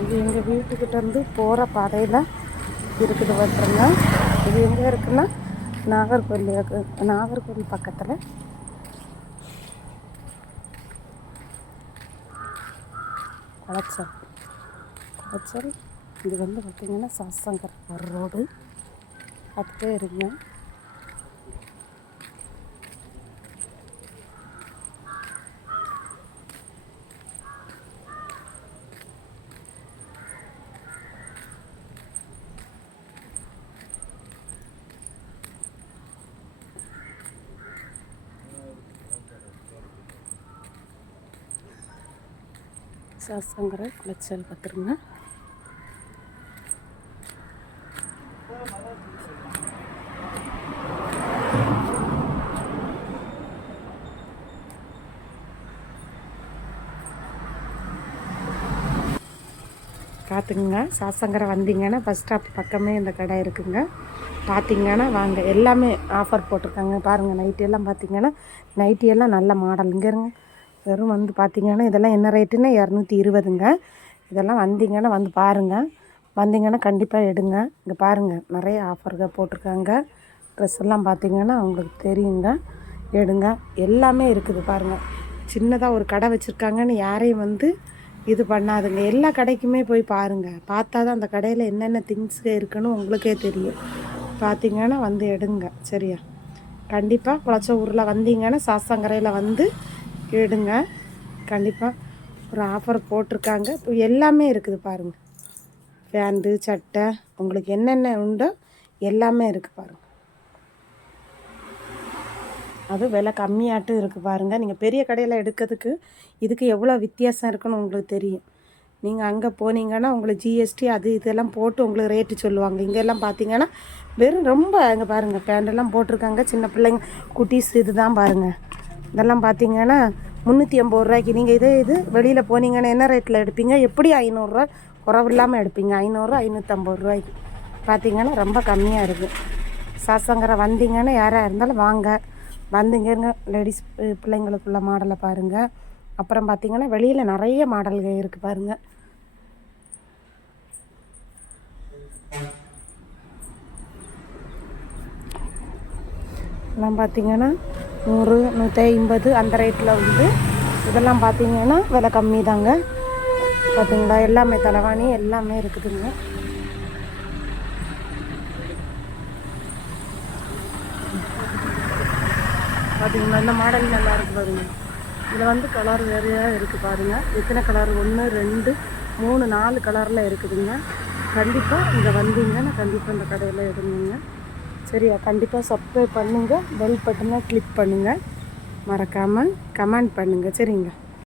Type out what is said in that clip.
இது எங்கள் வீட்டுக்கிட்டேருந்து போகிற பாதையில் இருக்குது பார்த்துருங்க. இது எங்கே இருக்குன்னா நாகர்கோவில் பக்கத்தில் குளச்சல். இது வந்து பார்த்திங்கன்னா சாசங்கர் ரோடு. பார்த்துட்டே இருங்க. சாசங்கர குளச்சல் பார்த்துருங்க. பார்த்துக்குங்க. சாசங்கரை வந்தீங்கன்னா பஸ் ஸ்டாப் பக்கமே இந்த கடை இருக்குங்க. பார்த்திங்கன்னா வாங்க. எல்லாமே ஆஃபர் போட்டிருக்காங்க பாருங்கள். நைட்டியெல்லாம் பார்த்திங்கன்னா நைட்டியெல்லாம் நல்ல மாடல். இங்கே இருங்க. வெறும் வந்து பார்த்திங்கன்னா இதெல்லாம் என்ன ரேட்டுன்னா 220ங்க. இதெல்லாம் வந்தீங்கன்னா வந்து பாருங்கள். வந்தீங்கன்னா கண்டிப்பாக எடுங்க. இங்கே பாருங்கள் நிறைய ஆஃபர்கள் போட்டிருக்காங்க. ட்ரெஸ் எல்லாம் பார்த்திங்கன்னா உங்களுக்கு தெரியுங்க. எடுங்க. எல்லாமே இருக்குது பாருங்கள். சின்னதாக ஒரு கடை வச்சுருக்காங்கன்னு யாரையும் வந்து இது பண்ணாதுங்க. எல்லா கடைக்குமே போய் பாருங்கள். பார்த்தா தான் அந்த கடையில் என்னென்ன திங்ஸ் இருக்குன்னு உங்களுக்கே தெரியும். பார்த்திங்கன்னா வந்து எடுங்க. சரியா? கண்டிப்பாக குளச்சல் ஊரில் வந்தீங்கன்னா சாசங்கரையில் வந்து எடுங்க. கண்டிப்பாக ஒரு ஆஃபர் போட்டிருக்காங்க. இப்போ எல்லாமே இருக்குது பாருங்கள். பேண்ட்டு சட்டை உங்களுக்கு என்னென்ன உண்டோ எல்லாமே இருக்குது பாருங்கள். அது விலை கம்மியாட்டும் இருக்குது பாருங்கள். நீங்கள் பெரிய கடையில் எடுக்கிறதுக்கு இதுக்கு எவ்வளோ வித்தியாசம் இருக்குன்னு உங்களுக்கு தெரியும். நீங்கள் அங்கே போனீங்கன்னா உங்களுக்கு ஜிஎஸ்டி அது இதெல்லாம் போட்டு உங்களுக்கு ரேட்டு சொல்லுவாங்க. இங்கெல்லாம் பார்த்தீங்கன்னா வெறும் ரொம்ப இங்கே பாருங்கள் பேண்டெல்லாம் போட்டிருக்காங்க. சின்ன பிள்ளைங்க குட்டீஸ் இது தான் பாருங்கள். இதெல்லாம் பார்த்தீங்கன்னா 380 ரூபாய்க்கு. நீங்கள் இது வெளியில் போனீங்கன்னா என்ன ரேட்டில் எடுப்பீங்க? எப்படி 500 ரூபா குறவு இல்லாமல் எடுப்பீங்க. 500 550 ரூபாய்க்கு பார்த்தீங்கன்னா ரொம்ப கம்மியாக இருக்குது. சாசங்கரை வந்தீங்கன்னா யாராக இருந்தாலும் வாங்க. வந்துங்க. லேடிஸ் பிள்ளைங்களுக்குள்ள மாடலை பாருங்கள். அப்புறம் பார்த்திங்கன்னா வெளியில் நிறைய மாடல்கள் இருக்குது பாருங்கள். எல்லாம் பார்த்திங்கன்னா 100 150 அந்த ரேட்டில் வந்து இதெல்லாம் பார்த்திங்கன்னா விலை கம்மி தாங்க. பார்த்திங்களா? எல்லாமே தலைவாணி எல்லாமே இருக்குதுங்க. பார்த்திங்களா? இந்த மாடல் நல்லா இருக்குது பாருங்கள். இதில் வந்து கலர் வேறையாக இருக்குது பாருங்கள். எத்தனை கலர்? 1 2 3 4 கலரில் இருக்குதுங்க. கண்டிப்பாக இங்கே வந்தீங்கன்னா கண்டிப்பாக இந்த கடையில் எடுங்க. சரியா? கண்டிப்பாக சப்ஸ்கிரைப் பண்ணுங்கள். பெல் பட்டனை கிளிக் பண்ணுங்கள். மறக்காமல் கமெண்ட் பண்ணுங்கள். சரிங்க?